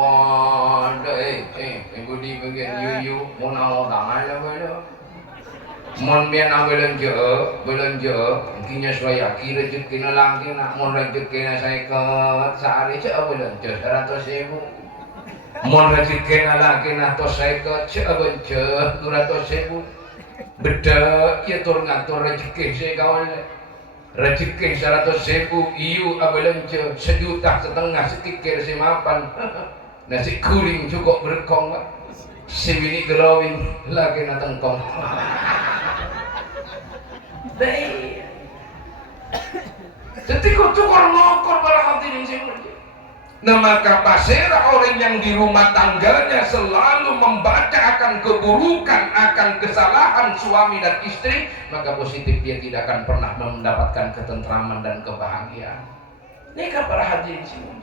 Allah ibu di bagian yuyu mau nawa tangan lah bela mon biar nak belanja mungkinnya saya kira rezeki na lagi nak mon rezeki na saya ke sehari cak belanja 100.000 mon rezeki na lagi nak to saya ke cak belanja 200.000 beda ya tur ngatur rezeki saya kawan rezeki 100.000 iu belanja 1,5 juta setikir si mapan nasi kuning cukup berkong si bini glowing lagi na tengkong baik jadi cukur ngokor para hadirin sini. Nah maka pasera orang yang di rumah tangganya selalu membaca akan keburukan, akan kesalahan suami dan istri, maka positif dia tidak akan pernah mendapatkan ketentraman dan kebahagiaan. Ini kan para hadirin sini.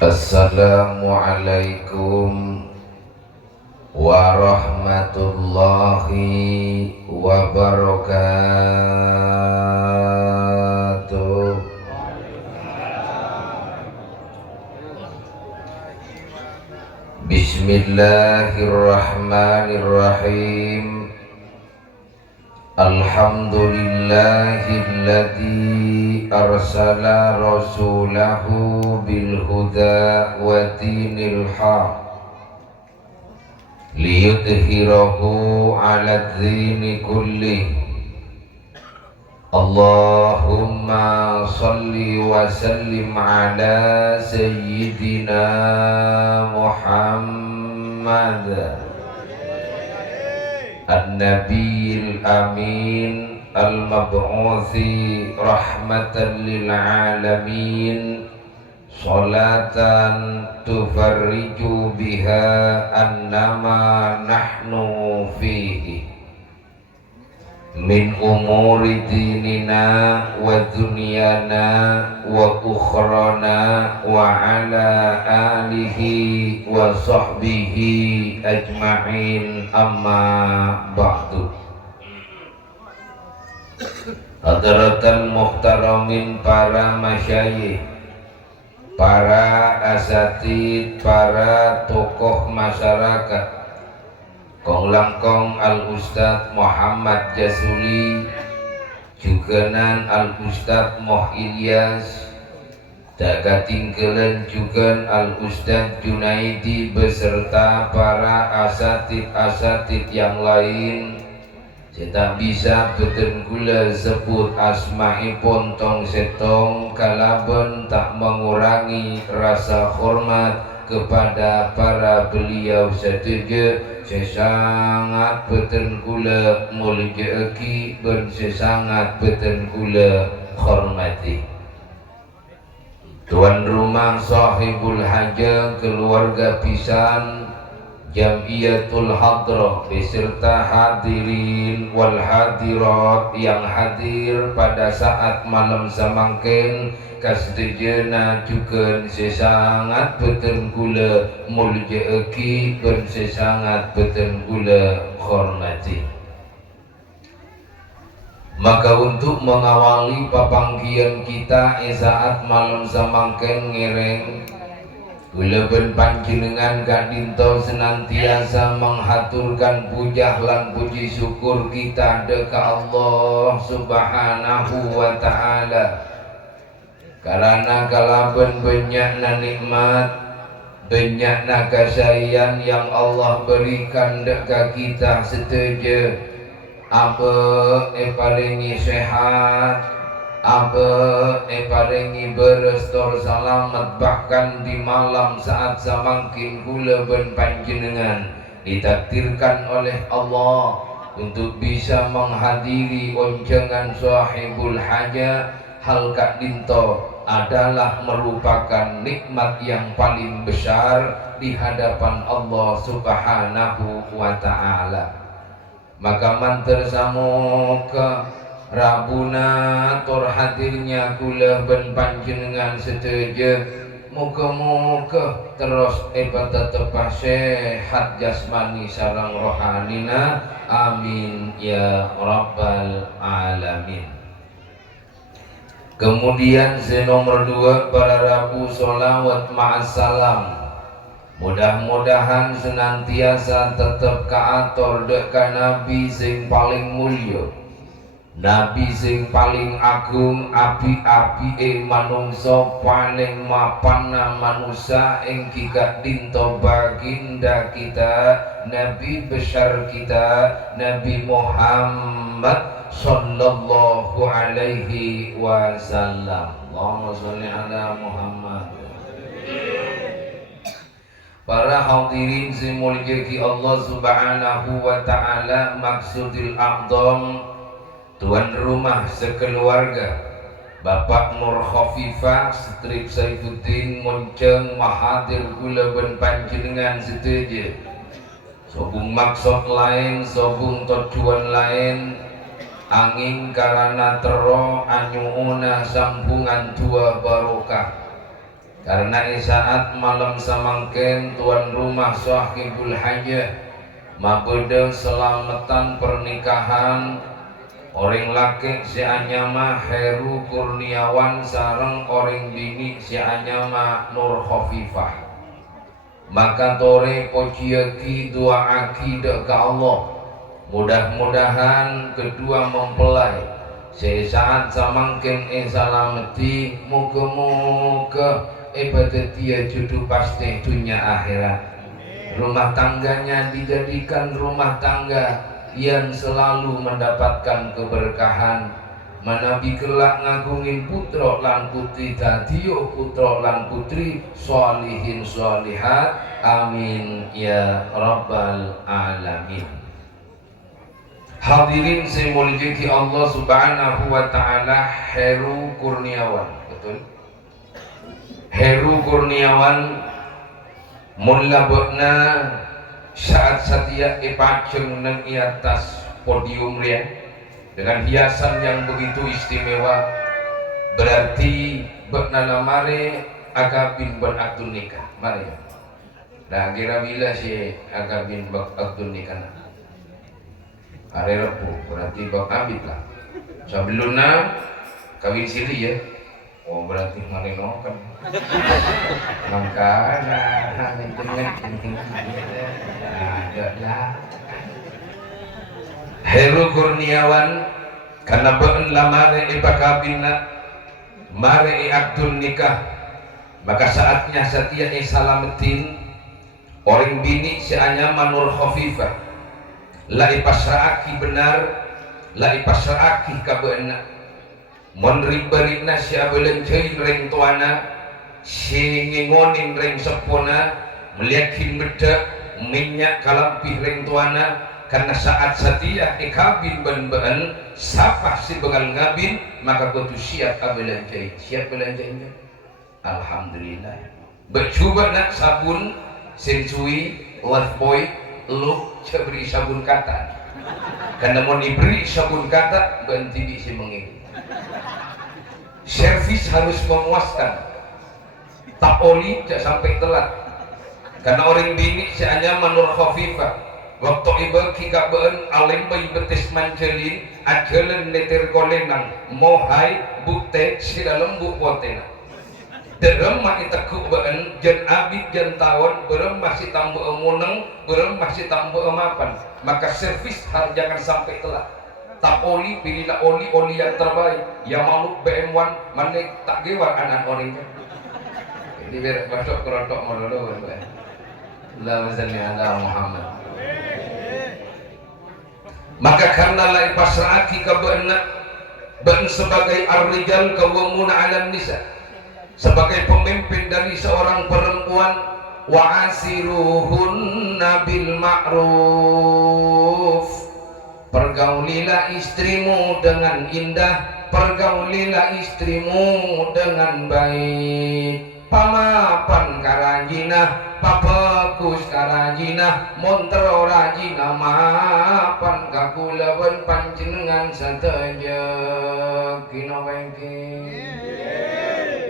Assalamualaikum warahmatullahi wabarakatuh. Bismillahirrahmanirrahim. Alhamdulillahilladzi arsala rasulahu bil huda wa dinil haq liyudhhirahu 'ala dzini kullih. Allahumma shalli wa sallim ala sayyidina Muhammad An-Nabiyil Amin Al-Mab'uthi Rahmatan lil Alamin Salatan tufarriju biha annama nahnu fihi min umuri dinina wa dunyana wa ukhrana wa ala alihi wa sahbihi ajma'in amma ba'du. Hadratan muhtaramin para masyayikh, para asatid, para tokoh masyarakat, kong langkong Al-Ustadz Muhammad Jasuli, juganan Al-Ustadz Moh Ilyas, tak katinggalan juga Al-Ustadz Junaidi beserta para asatid yang lain. Saya tak bisa beten gula sebut asma'i pontong setong kalaban tak mengurangi rasa hormat kepada para beliau setuju. Saya sangat beten gula mulja'aki dan saya sangat beten gula hormati tuan rumah sahibul hajah, keluarga pisan, Jamiyatul Hadrah beserta hadirin wal hadirat yang hadir pada saat malam samangken kasdejena juga sesangat beten gula mulja'aki dan sesangat beten gula hormati. Maka untuk mengawali papanggian kita saat malam samangken ngereng kula ben panjenengan kadinto senantiasa menghaturkan puja lan puji syukur kita dekat Allah Subhanahu wa ta'ala. Karena kalaban banyakna nikmat, banyakna kasihan yang Allah berikan dekat kita setuju. Apa paringi sehat, apa paringi berestor selamat, bahkan di malam saat samangkin kula ben panjenengan ditakdirkan oleh Allah untuk bisa menghadiri oncengan sahibul hajah. Hal kak dinto adalah merupakan nikmat yang paling besar di hadapan Allah Subhanahu wa ta'ala. Maka mantar samoga Rabuna tur hadirnya kula ben panjenengan setuju muga-muga terus tetep sehat jasmani sareng rohanina, amin ya rabbal alamin. Kemudian nomor 2, para rabu sholawat ma'assalam. Mudah-mudahan senantiasa tetap kaator deka Nabi sing paling mulya, Nabi sing paling agung, api-api manungsa, paling mapana manusia ing kikak dinto baginda kita, Nabi besar kita, Nabi Muhammad sallallahu alaihi wasallam. Allahumma sholli ala Muhammad. Para hadirin simuliki Allah subhanahu wa ta'ala, maksudil a'dham, tuan rumah sekeluarga Bapak Nur Khafifah Strip Saifuddin Monceng Mahathir kula ben panjenengan setuju. Sobung maksud lain, sobung tujuan lain, angin karena tero anyuuna sambungan dua barokah. Karena saat malam samangken tuan rumah sahibul hajah mabede selamatan pernikahan orang laki si anyama Heru Kurniawan sareng orang bini si anyama Nur Khafifah. Maka tore pociaki doaaki ke Allah, mudah-mudahan kedua mempelai sesaat samangken salameti, muga-muga ibadah jodoh pasti dunia akhirat. Rumah tangganya dijadikan rumah tangga yang selalu mendapatkan keberkahan. Manabi kelak ngagungin putra lan putri dadiyo putra lan putri sholihin sholihat, amin ya rabbal alamin. Hadirin simuliki Allah subhanahu wa ta'ala, Heru Kurniawan, betul? Heru Kurniawan mulabokna saat setia ipaceng nang atas podium lian dengan hiasan yang begitu istimewa, berarti bekna mare agabin ben akdun nikah. Mari. Nah, kira bila si agabin bak akdun nikah. Hari Rabu berarti bak abid lah. Sebelumnya kawin siri ya. Oh berarti ngalenokan. Mangkana ada lah. Heru Kurniawan karena beun lamare ibakabina mare akdun nikah, maka saatnya setia salametin orang bini si anyama Nur Khafifah la ipasraaki benar, la ipasraaki ka beuna mon ribarina si abelenceun reng tuana, si ngingonin reng sepona, meliakin beda minyak kalampih reng tuana. Karena saat setia ikabin ben-ben sapah si bengal ngabin, maka kudu siap abelanjai. Siap belanjainya? Alhamdulillah. Bercoba nak sabun sensui Lifebuoy lu beri sabun kata. Karena mau diberi sabun kata berhenti si mengini. Servis harus memuaskan. Tak oli tidak sampai telat. Karena orang bini si anyama Nur Khafifah waktu iba kika beun alim bayi betis mancelin ajalan netir kolenang mohai bukte si dalam buk potena derem maki tekuk beun jen abid jen tawon berem masih tambah emuneng berem masih tambah emapan, maka servis harus jangan sampai telat. Tak oli pilihlah oli yang terbaik, yang maluk BM1 mana tak gewar anak orangnya ini biar masuk kerotok melulu Allahumma shalli ala Muhammad. Maka karena la pasraki ka ben sebagai ar-rijal qawwamuna 'alan nisa, sebagai pemimpin dari seorang perempuan, wa asiruhunna bil ma'ruf, pergaulilah istrimu dengan indah, pergaulilah istrimu dengan baik. Pamapan karajina, pabagus karajina, montro rajina mapan kakulawan panjenengan sateja kina wengki.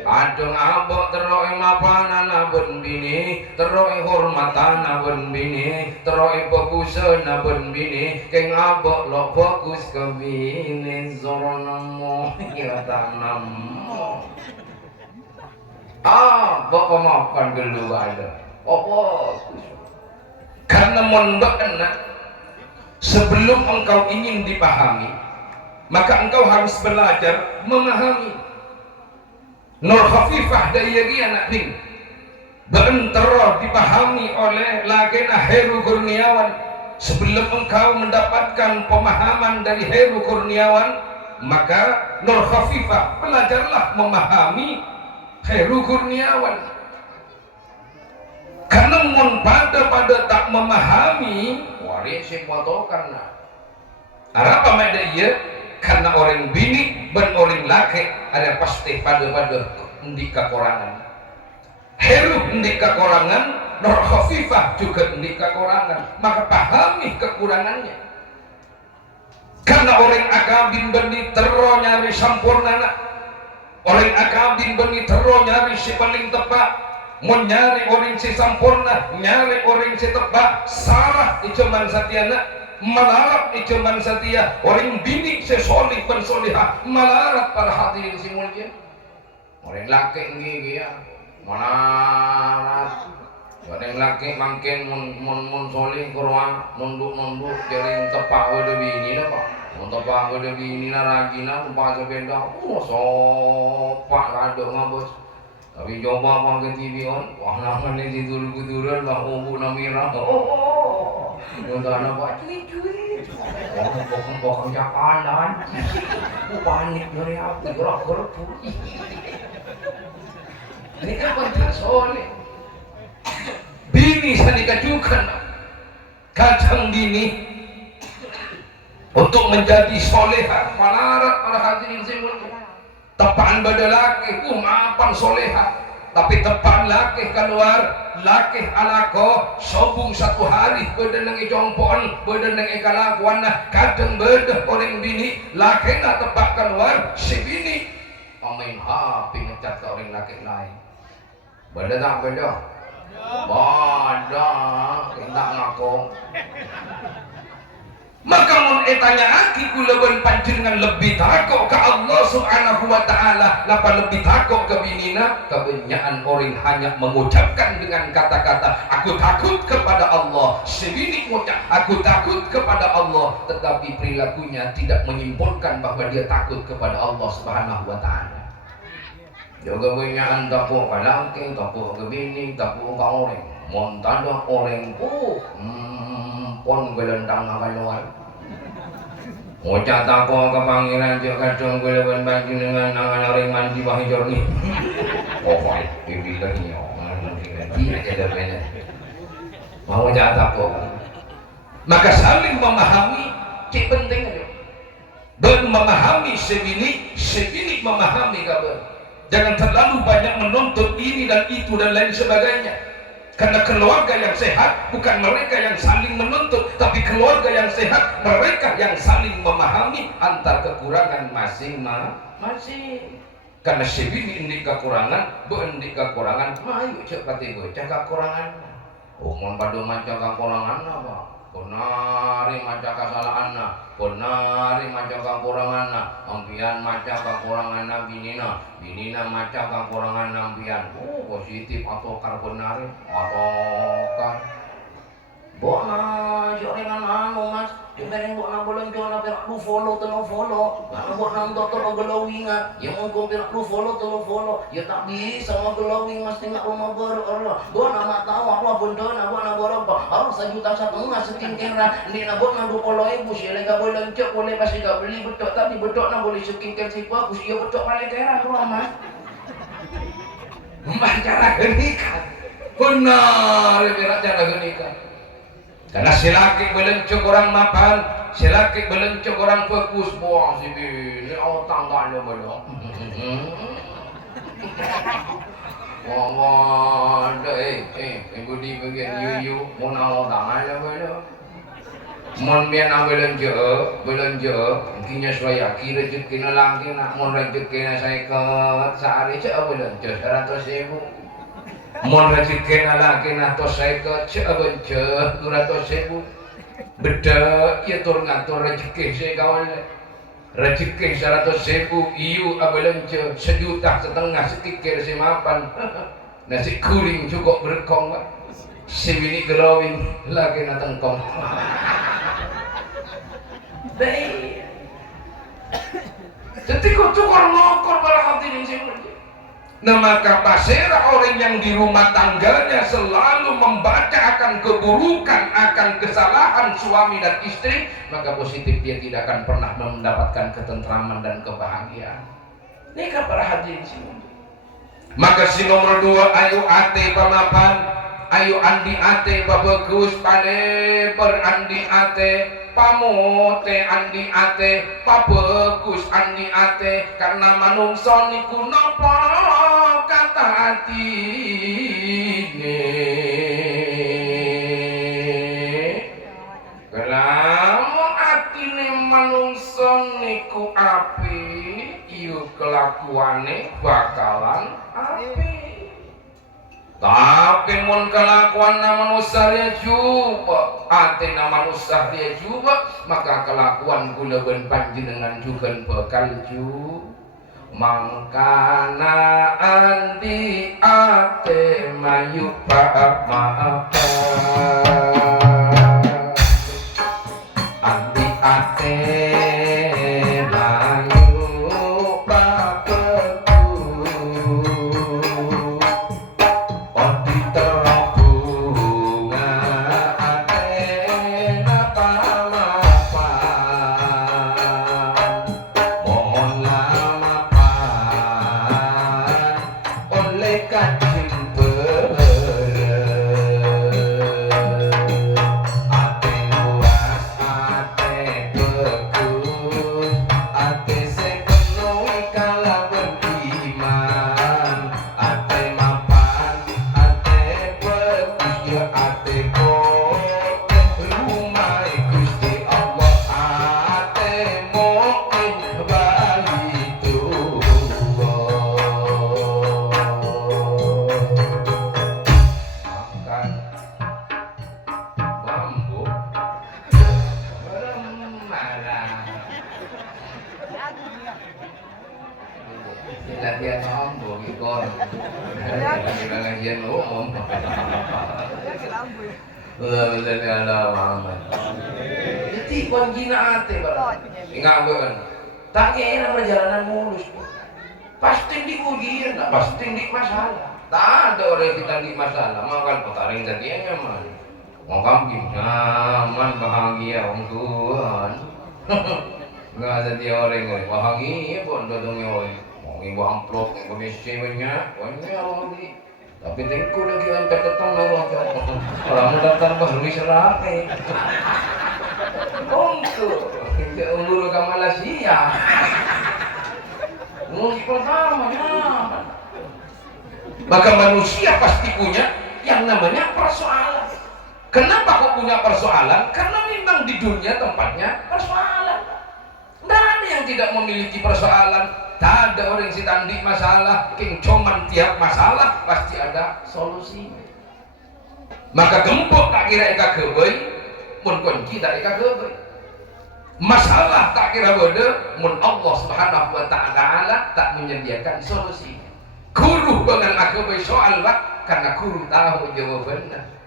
Ada kadung abok teroi mapanana ben bini teroi hormatana ben bini teroi fokusana ben bini keng abok lo fokus ke bini zoronamo ilatanamo bapak maafkan dulu ada karena mondokna sebelum engkau ingin dipahami maka engkau harus belajar memahami. Nur khafifah daya dia nak ning beentero dipahami oleh lagena Heru Kurniawan. Sebelum engkau mendapatkan pemahaman dari Heru Kurniawan maka Nur khafifah belajarlah memahami Heru Kurniawan. Karena mun pada tak memahami waris si motokan apa mada iya karena orang bini dan orang laki ada pasti pada di kekurangan. Heru di kekurangan, Nur khafifah juga di kekurangan, maka pahami kekurangannya. Karena orang akabin beni tero nyari sampurna, orang akabin beni tero nyari si paling tepat, mau nyari orang si sampurna, nyari orang si tepat, salah itu man satiana. Melarat ijaman setia orang bini sesolih pensolihah melarat para hadirin si mulia orang laki ini ya melarat orang laki makin mun solih kurang nunduk jaring tepak wede bini lah pak tepak wede bini lah rajina lupa sepeda sopak kado ngabos tapi coba pakai TV on wah namanya tidur-tiduran lah ubu namira Nundana pak cuy bokong jakalan panik dari apa gerak ini kan penting soleh bini sanika juga kacang dini untuk menjadi soleha malarat para hadirin semua tepaan pada laki maafan soleha tapi tepan laki keluar laki alako sobung satu hari bedeneng jompon bedeneng kalakuan kadang bedeh orang bini laki nak tepak keluar si bini pemain HP ngecat ke orang laki lain beda tak beda kita ngaku maka mun etanya aki kula ben panjenengan lebih takut ke Allah Subhanahu wa taala napa lebih takut ke binina kebanyakan orang hanya mengucapkan dengan kata-kata aku takut kepada Allah sebini ngucap aku takut kepada Allah tetapi perilakunya tidak menyimpulkan bahwa dia takut kepada Allah Subhanahu wa taala juga kebanyakan takut ke laki takut ke bini takut ke orang mun tanda orang pon gelendang keluar Ucap tako ke panggilan cek kadang kuleban baju dengan nangan orang mandi bahi jorni baik bibi lagi dia ada benar mau ucap tako maka saling memahami cek penting dan memahami sebini memahami kabar jangan terlalu banyak menuntut ini dan itu dan lain sebagainya karena keluarga yang sehat bukan mereka yang saling menuntut tapi keluarga yang sehat mereka yang saling memahami antar kekurangan masing-masing karena sebini ini kekurangan ini kekurangan ayo cepat ibu jaga kekurangan umum pada macam kekurangan apa benari macam kesalahan benari macam kekurangan ampian macam kekurangan binina macam kekurangan ampian positif atau karbonari atau kan bona jorengan anu mas jumering bona bolong jona perak lu follow mana bona dokter glowing yang mau perak lu follow ya tak bisa mau glowing mas tinggal rumah baru bona mak tahu apa bondona bona berapa harus 1,5 juta skincare ini na bona 20.000 sih lega bolong cek boleh pasti gak beli betok tapi betok na boleh skincare sih bagus ya betok paling keren tuh mas cara genikan benar berat cara genikan karena si laki belencuk orang mapan si laki belencuk orang fokus buang si bini otang gak ada belum wah ada ibu di bagian yuyu mau nawa tangan ada belum mon bian belanja kinya saya kira rezeki na lang kina mon rezeki na saya ke sehari cek belanja 100.000 mon rezeki na lang kina to saya ke cek belanja 200.000 beda ya tur ngatur rezeki saya kawan rezeki 100.000 iu belanja 1,5 juta sekikir si mapan nasi kuring cukup berkong si bini glowing lagi na tengkong baik jadi kau cukur ngokor para hadirin sini. Nah maka pasera orang yang di rumah tangganya selalu membaca akan keburukan, akan kesalahan suami dan istri, maka positif dia tidak akan pernah mendapatkan ketentraman dan kebahagiaan. Ini kan para hadirin sini. Maka si nomor 2 ayo ate pamapan, ayo andi ate babagus pale berandi ate pamote andi ate pabagus andi ate karena manungsa niku napa kata atine kelamun atine manungsa niku api ieu kelakuane bakalan api. Tapi mun kelakuan manusia dia juga, hati manusia dia juga, maka kelakuan kulaban panjenengan juga bakal juga. Mangkana andi ate mayu maafan, andi ate latihan ombo ikon latihan umum jadi konjina ate ingat tak kira perjalanan mulus pasti diuji pasti di masalah tak ada orang kita di masalah makan putaring jadinya nyaman mau kambing nyaman bahagia orang Tuhan nggak ada dia orang bahagia pun dodongnya orang ibu amplop, ibu mesinnya, banyak tapi tengku lagi angkat datang orang datang baru bisa untuk umur ke Malaysia, umur pertama maka manusia pasti punya yang namanya persoalan. Kenapa kok punya persoalan? Karena memang di dunia tempatnya persoalan. Tidak ada yang tidak memiliki persoalan. Tak ada orang si tandi masalah, cuman tiap masalah pasti ada solusinya. Maka gempok tak kira eka gebei, mun kunci tak eka gebei. Masalah tak kira bodoh, mun Allah Subhanahu wa Ta'ala tak menyediakan solusi. Guru bangan gebei soal lah, karena guru tahu jawabannya.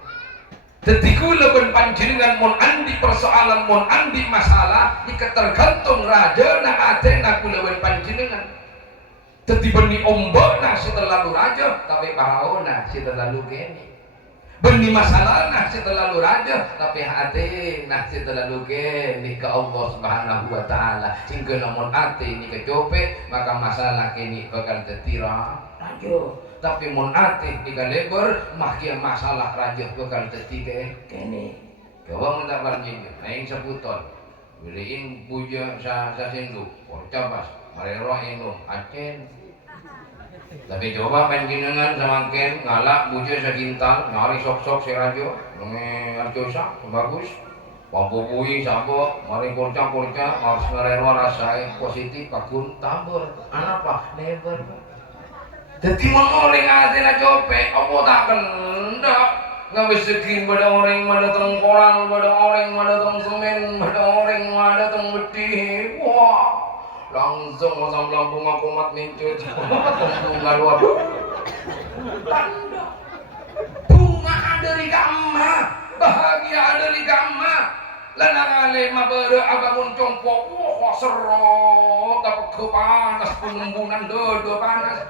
Jadi kula ben panjenengan mun andi persoalan mun andi masalah diketergantung rajana atena kula ben panjenengan. Jadi benih ombakna setelah lu raja tapi paraona setelah lu geni. Benih masalahna setelah lu raja tapi hati nah setelah lu geni ke Allah Subhanahu wa Ta'ala. Sehingga namun hati ini kecope maka masalah kini bakal tetira raja. Tapi mun ati tiga lebar makia masalah raja bakal ketiga kene kawang tak barjing naing seputon beliin puja sa sendu porcabas marero indung acen tapi coba panjenengan semakin ngalak puja sa gintal nyari sok-sok si raja nge arjosa bagus Pampupuing sabo, mari kurca harus ngerero rasai positif kagun tambur. Anak apa? Never. Jadi mengoling atina cope, apa tak kendak? Nggak bisa segin pada orang datang koran, pada orang datang semen, pada orang datang beti. Wah, langsung masam lambung aku mat mincut, bunga luar. Tanda bunga dari gamma, bahagia dari gamma. Lanangale mabere abangun compok, wah serot, dapat kepanas penumbunan dodo panas.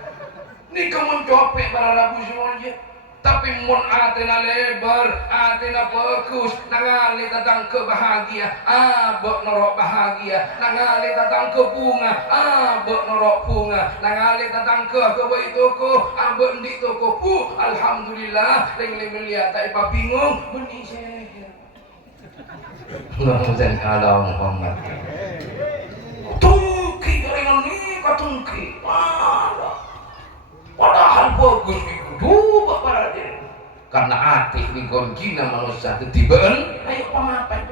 Ni kamu copek baralabu semuanya. Tapi mun atina lebar, atina fokus, nangali tentang kebahagia, abek norok bahagia, nangali tentang ke bunga, abek norok bunga, nangali tentang ke bayi toko, abek di toko pu, alhamdulillah, ring lihat tak ipa bingung, menisih. Nonton kalau Muhammad. Tungki dengan ni katungki, padahal bagus itu coba para dia. Karena hati ni konjina manusia ketibaan, ayo pamapan.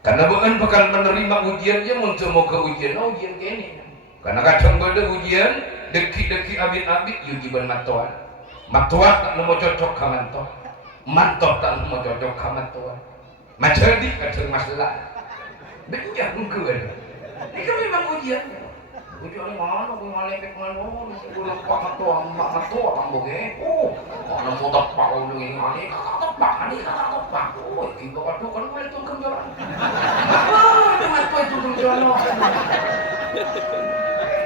Karena bukan bakal menerima ujiannya muncul ke ujian kene. Karena kadang ada ujian, deki abit ujian matuan. Matuan tak mau cocok kamanto, manto tak mau cocok kamantoan. Macam ni kadang masalah. Benjak mungkin. Ini kan memang ujian. Ujian mana? Aku ngalek mana? Aku lepak matua tamboge. Mana mau tepak ulu ini mana? Kakak tepak. Kita kadang kan boleh tunggu jalan. Apa? Matua itu tunggu jalan.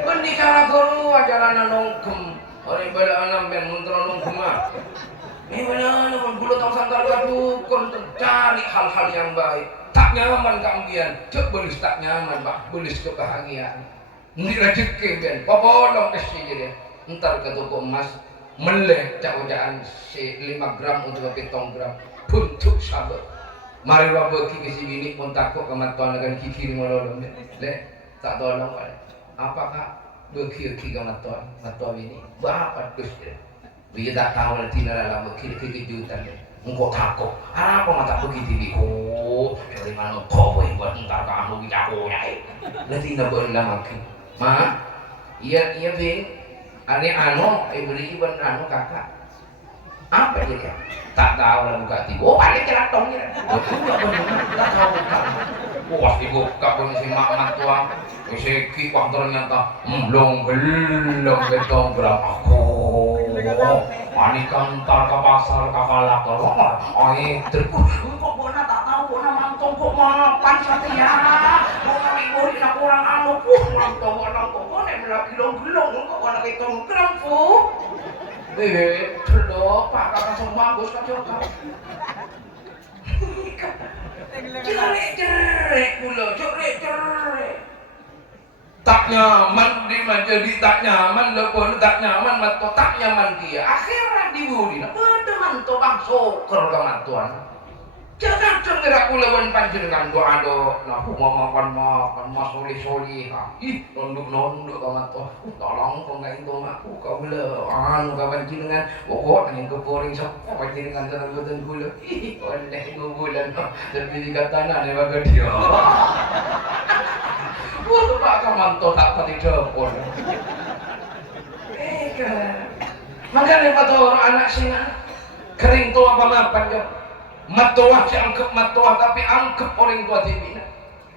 Benih cara guru ajaran nongkem. Orang bela anak ben muntra nongkem ah. Ini mana? Guru tahu santar kadang cari hal-hal yang baik. Tak nyaman keambian, cek belis tak nyaman, pak belis kebahagiaan. Ini rezeki ben, popolong kasih dia. Entar ke toko emas, meleh cak-cakan 5 gram untuk 7 gram, puntuk sabar. Mari bawa ke sini pun takut kematuan akan kiki ngolong le, tak tolong ada. Apakah beki kematuan ini? Berapa dus dia? Dia tak tahu nanti nala beki kejutan dia. Engkau takut, apa mata begitu oh, dari mana kau yang buat entar kamu bicara ya? Nanti nak berulang lagi. Ma, iya bing, ada beli iban kakak. Apa dia? Tak tahu lah buka tiba. Oh, balik jalan tongnya. Tak tahu buka. Wah, dibuka pun si mak tua. Seki wah ternyata belum betong berapa Ani kantar ke pasar ke kalak telur, kok bona tak tahu bona mantong kok mapan satya, bona libur nak kurang anu mantong bona melaki long kok bona hitung krampu, terdo pak kakak semua bagus kacau. Cerek pula, cerek. Tak nyaman di menjadi tak nyaman lepon tak nyaman mato tak nyaman dia akhirnya dibudi na pada manto bang soker ke mantuan jangan cengerak ulawan panjenengan doa nah aku makan mas soli ih nonduk ke manto tolong kau nggak itu aku kau bela ke panjenengan pokok angin keporing sok panjenengan dalam badan gula ih oleh 2 bulan terpilih katana nih baga dia. Wah, pak kamanto tak tadi dapur. Makanya kata orang anak singa kering tua apa mapan jam. Matuah si angkep matuah tapi angkep orang tua tibina.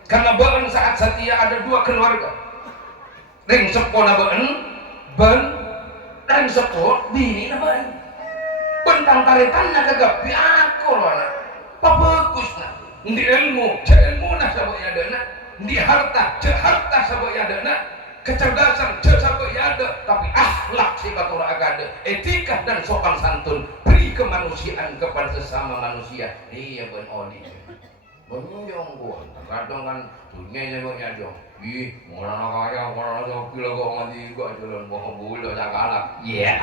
Karena beun saat setia ada 2 keluarga. Ring sepo na ben ring sepo bini na ben. Bentang taritan na kagabi ako loh anak. Pabagus na. Di ilmu, ilmu na sabaya dana. Di harta, harta sabaya dana, kecerdasan sabaya ada, tapi akhlak sifat orang agada, etika dan sopan santun, beri kemanusiaan kepada sesama manusia. Iya ben oli, menjong gua, kadang kan dunia jengoknya jong, ih orang kaya, orang joki lah kau mati gua jalan bawa bulu sakalak, iya,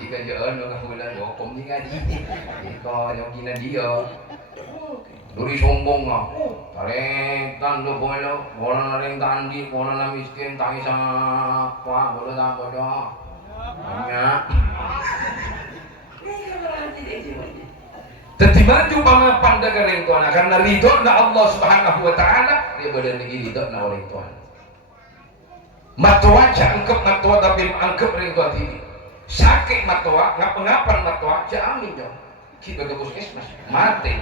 ikan jalan dengan bulan bokom ni kan, ikan jokinya dia. Duri sombong ah, taretan do bola, bola naring tandi, bola na miskin, tangi siapa, bola tak bodoh, banyak. Teti maju pamapan da gareng tuana karena ridho na Allah Subhanahu wa taala dia badan ini ridho na orang tuana. Matwa angkep matwa tapi angkep ring tua tini. Sakit matwa ngap-ngapan matwa amin dong. Kita ke puskesmas mati.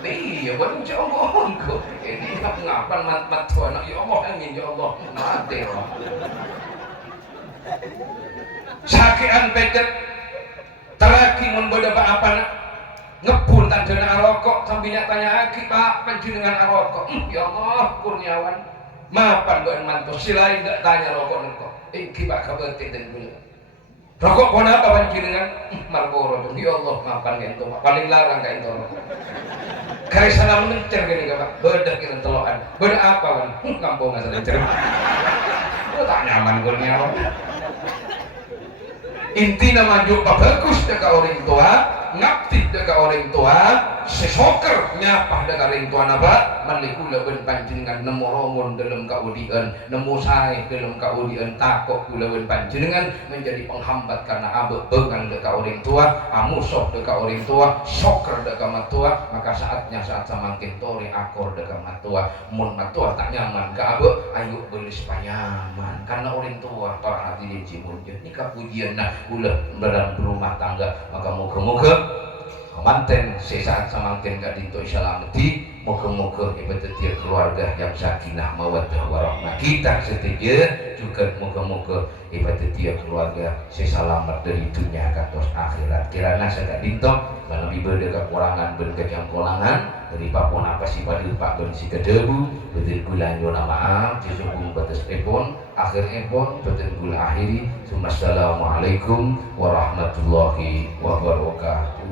Iya, bukan jauh kok. Ini ngap-ngapan matwa nak ya Allah angin ya Allah mati. Sakitan pecet teraki mun beda apa nak ngepun tanjana rokok sambil tanya aki pak panjenengan rokok ya Allah kurniawan maafan buat mantu silain gak tanya rokok nengkok iki pak kabar dan gula rokok pun apa panjenengan Marlboro ya Allah maafan gitu paling larang kayak itu kari salam mencer gini pak beda kita telokan beda apa kan kampung asal mencer lu tak nyaman kurniawan intinya maju bagus dekat orang tua ngaktif dekat orang tua sesoker nyapah dekat orang tua napa manikula ben panjenengan nemu rongon dalam kaudian nemu sae dalam kaudian takok kula ben panjenengan menjadi penghambat karena abe begang dekat orang tua amusoh dekat orang tua soker dekat matua maka saatnya saat samangkin tore akor dekat matua mun matua tak nyaman ke abe ayo beli supaya nyaman karena orang tua para hati di cimunja ini kapujian nah ulah dalam rumah tangga maka moga-moga manten sesaat samangkin gak dito isalamati moga-moga ibadah tiap keluarga yang sakinah mawaddah warahmah kita setuju juga moga-moga ibadah tiap keluarga sesalamat dari dunia katos akhirat kirana sagak dito karena ibadah kekurangan berkejam kolangan dari papun apa sih pada pak ben si kedebu betul gula nyona maaf disubung batas epon akhir epon betul gula akhiri assalamualaikum warahmatullahi wabarakatuh.